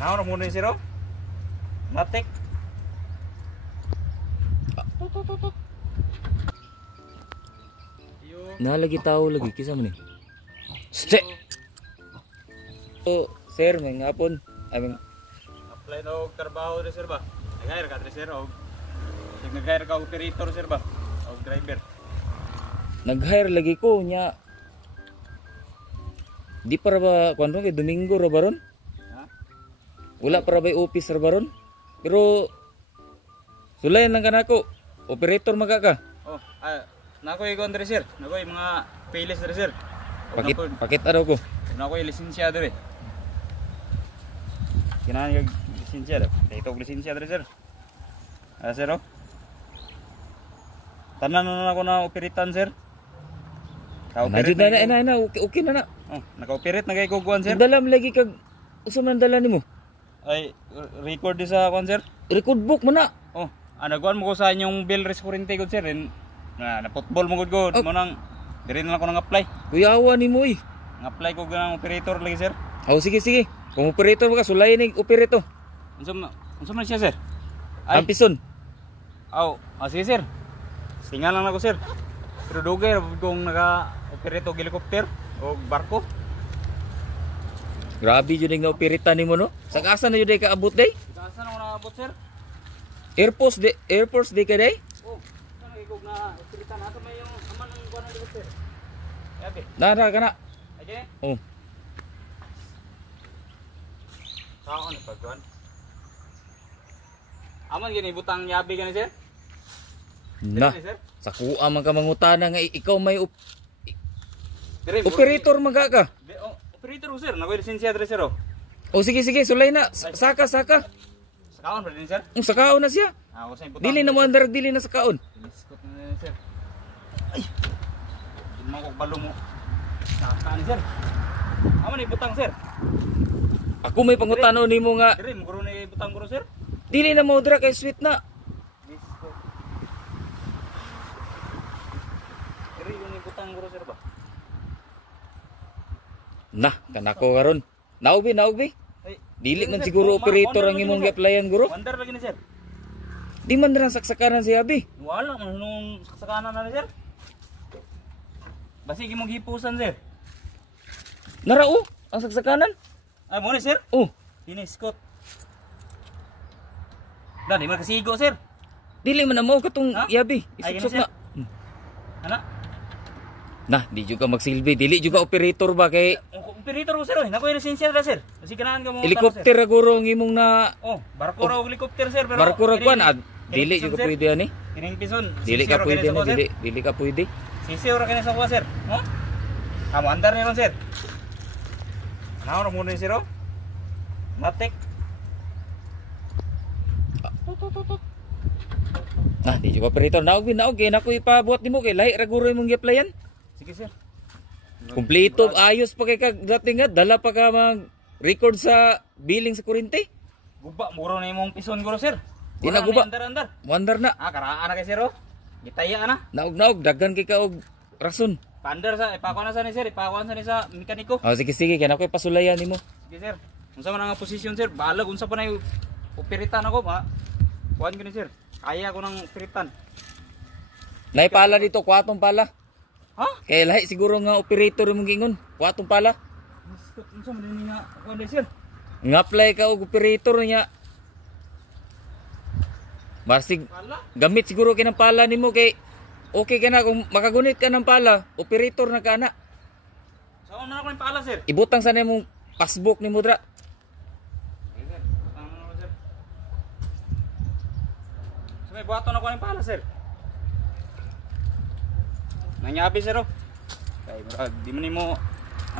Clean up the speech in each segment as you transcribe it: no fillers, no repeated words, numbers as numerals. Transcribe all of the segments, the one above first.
Ano na muna yung siro? Matik. Nalagi tao lagi kisa man ni. Ste. Oh, sir, may ngapon. I mean, Apply na trabaho rin sir ba? Nag-hire ka sir o nag-hire ka operator sir ba? O driver. nag-hire lagi ko nya. Di para ba kuno kay Domingo ra baron? Ha? Wala para ba office ra baron? Pero sulayan lang kanako. Operator maga ka. Oh, nako yung kontra sir. Nako yung mga payless rin sir. Pakit araw ko. Nako yung lisensyado rin. Kinahan yung lisensyado. Ito yung lisensyado rin sir. Sir o. Tanan na ako na operitan sir. Najud na okay na na. Oh, naka-operate na kay kuguan sir. Dalam lagi kag usa man dala nimo. Ay record di sa kon sir. Record book man na. Oh, nagawan mo ko sa inyong bill restaurante gud sir. Na football mo gud mo nang dire na ako nang apply. Kuyawa nimo eh. Nang apply ko ganang operator lagi sir. Oh sige. Kung operator mo ka sulayan ni operator. Unsa man siya sir? Ampison. Sige sir. Tingnan lang ako sir. Pero dugay kung naka-operate og helicopter o barko. Grabe jud nga operitan nimo no. Sa asa na jud ka abot day? Asa na ako nakabot sir? Air Force day ka day? Oh, sana ikog na operitan ato may yung aman ng kuan ng helicopter. Yabi. Nara ka na. Aje. Oh. Saan ni pagkuan? Aman gini butang yabi gani sir? Na. Sir? Sa kuha man ka mangutana nga ikaw may Dire, operator maga ka. Operator ko sir, nakoy lisensya dire sir oh. Oh sige sulay na. Saka. Sakaon ba din sir? Sakaon na siya. Ako sa ibutang. Dili na mo andar dili na sakaon. Biskot na sir. Ay. Di mo ko balo mo. Saka ni sir. Amo ni butang sir. Ako may pangutano nimo nga Dire mo guro ni butang guro sir. dili na mo dra kay sweet na. Biskot. Dire ni butang guro sir ba? Na, kanako karon. Naugbi. Ay, Dili man siguro operator ang imong gi-applyan guro. wonder lagi ni sir. Di man ra saksakanan si Abi. Wala man nung saksakan na ni sir. Basig imong hipusan sir. Narao ang saksakanan. Ay mo ni sir. Oh, Dini Scott. Di man kasigo sir. dili man na mo katong Ha? Yabi. Ay, Isuksok yun, na. Ana? Nah, di juga magsilbi. Dili juga operator ba kay Operator ko sir oy. Nakoy lisensya na sir. Kasi ganahan ka mo. helicopter ra guro ang imong na Oh, barko ra og helicopter sir pero. barko ra kuan dili Kining juga sir. pwede ani. Kining pison. Dili ka pwede ani, dili ka pwede. Sisiw ra kini sa kuha sir. No? Amo andar ni ron sir. Ano ra muna ni sir oh? Matik. Nah, di juga operator. Naog kay nako ipabuhat nimo kay lahi ra guro imong gi-applyan. Sige sir. Kumpleto ayos pa kay kag dating nga dala pa ka mag record sa billing sa kuryente. Guba muro na imong pison guro sir. Di na guba. Andar. Wonder na. Karaan na kay sir oh. Gitaya na. Naog daghan kay ka og rason. Pandar sa ipakuan na sa ni sir, ipakuan sa ni sa mekaniko. Oh, sige kay nako ipasulayan nimo. Sige sir. Unsa man ang posisyon sir? Balag unsa pa na yung operitan ako ba? Kuan gani sir. Kaya ko nang operitan. Naipala dito kwatong pala. Ha? Kay lahi siguro nga operator imong gingon. Kwatong pala. Unsa man ni nga kuan sir? Nga-apply ka og operator niya. Barsig Pala? gamit siguro kay ng pala nimo kay okay ka na kung makagunit ka ng pala, operator na ka na. Saan na ako yung pala sir? Ibutang sana imong passbook nimo dra. Sige sir. Saan na ako sir? So may buhaton ako yung pala sir. Nanyabi sir oh. Kay di man nimo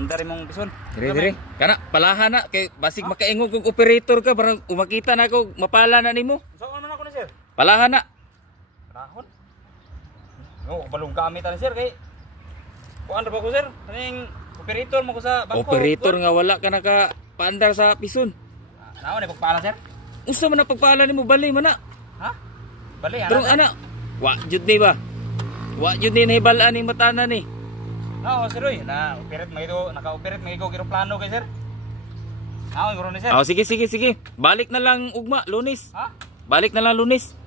andar imong pison. Dire. Kana palahan na kay basig makaingon kung operator ka parang umakita na ako mapala na nimo. Saan man ako ni sir? Palahan na. Rahon. No, balong gamit ani sir kay kuan ra ba ko sir? Kaning operator mo ko sa bangko. Operator nga wala ka naka paandar sa pison. Naon ni pagpala sir? Unsa man na pagpala nimo bali man na. Ha? Bali ana. Pero ana, wa jud ni ba? Wa jud ni nahibalaan ning matana ni. No, sir oy, na operate may do, naka-operate may go plano kay sir. Ako, guro ni sir. Oh, sige. Balik na lang ugma, Lunes. Ha? Balik na lang Lunes.